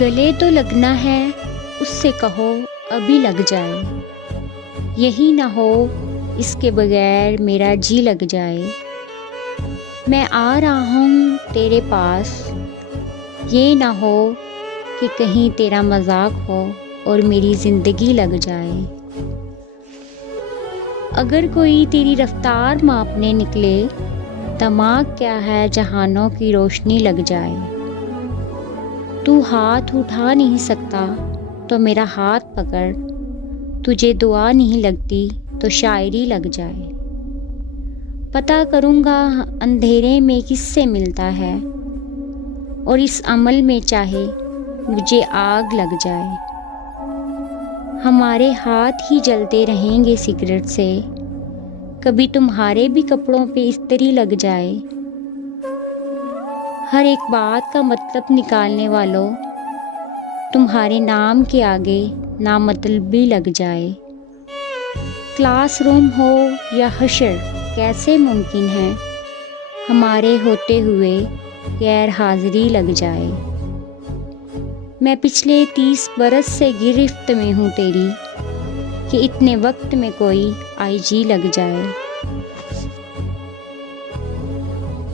گلے تو لگنا ہے اس سے کہو ابھی لگ جائے، یہی نہ ہو اس کے بغیر میرا جی لگ جائے۔ میں آ رہا ہوں تیرے پاس، یہ نہ ہو کہ کہیں تیرا مذاق ہو اور میری زندگی لگ جائے۔ اگر کوئی تیری رفتار ماپنے نکلے، دماغ کیا ہے جہانوں کی روشنی لگ جائے۔ تو ہاتھ اٹھا نہیں سکتا تو میرا ہاتھ پکڑ، تجھے دعا نہیں لگتی تو شاعری لگ جائے۔ پتہ کروں گا اندھیرے میں کس سے ملتا ہے، اور اس عمل میں چاہے مجھے آگ لگ جائے۔ ہمارے ہاتھ ہی جلتے رہیں گے سگریٹ سے، کبھی تمہارے بھی کپڑوں پہ استری لگ جائے۔ ہر ایک بات کا مطلب نکالنے والوں، تمہارے نام کے آگے نامطلبی لگ جائے۔ کلاس روم ہو یا حشر کیسے ممکن ہے، ہمارے ہوتے ہوئے غیر حاضری لگ جائے۔ میں پچھلے 30 برس سے گرفت میں ہوں تیری، کہ اتنے وقت میں کوئی آئی جی لگ جائے۔